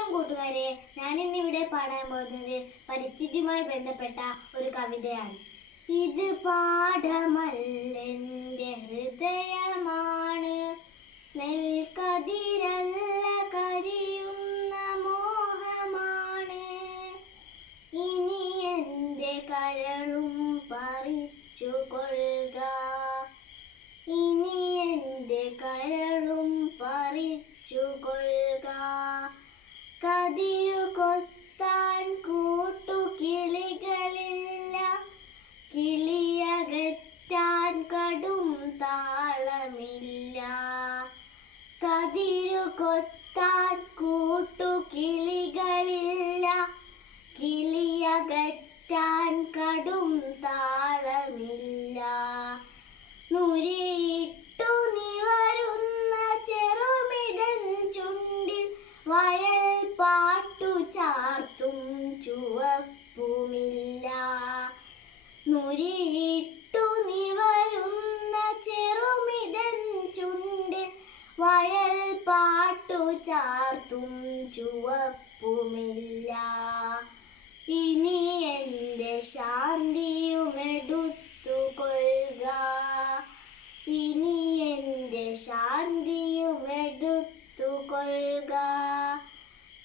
നമസ്കാരം കൂട്ടുകാരെ ഞാൻ ഇന്നിവിടെ പാടാൻ പോകുന്നത് പരിസ്ഥിതിയുമായി ബന്ധപ്പെട്ട ഒരു കവിതയാണ്. ഇത് പാഠമല്ലെന്റെ ഹൃദയമാണ്. നെൽക്കതിരല്ല കരിയുന്ന മോഹമാണ്. ഇനി എന്റെ കരളും കൊത്താൻ കൂട്ടുകിളികളില്ല കിളിയകറ്റാൻ കടും താളമില്ല. നുരിയിട്ടു നിവരുന്ന ചെറുമിതൻ ചുണ്ടിൽ വയൽ പാട്ടു ചാർത്തും ചുവപ്പുമില്ല. നുരിയിട്ടു നിവരുന്ന ചെറുമിതൻ ചുണ്ടിൽ ചാർത്തും ചുവപ്പുമില്ല. ഇനി എന്റെ ശാന്തിയുമെടുത്തു കൊള്ളുക ഇനി എന്റെ ശാന്തിയുമെടുത്തു കൊള്ളുക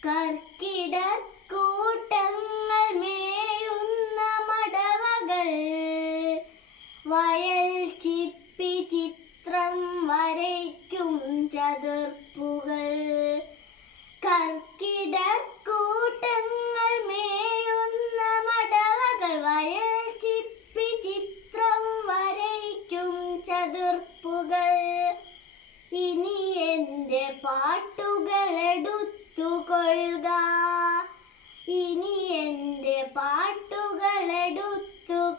കർക്കിടക്കൂട്ടങ്ങൾ മേയുന്ന മടവകൾ. വയൽ ചിപ്പി ചിത്രം വരയ്ക്കും ചതുർപ്പുകൾ. കർക്കിടക്കൂട്ടങ്ങൾ മേയുന്ന മടവകൾ വയൽ ചിപ്പി ചിത്രം വരയ്ക്കും ചതുർപ്പുകൾ. ഇനി എന്റെ പാട്ടുകൾ എടുത്തുകൊള്ളുക ഇനി എന്റെ പാട്ടുകൾ എടുത്തു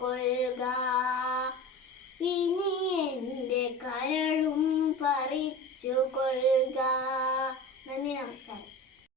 കൊള്ളുക. ഇനി എന്റെ കരളും പറിച്ചു കൊള്ളുക. നന്ദി നമസ്കാരം.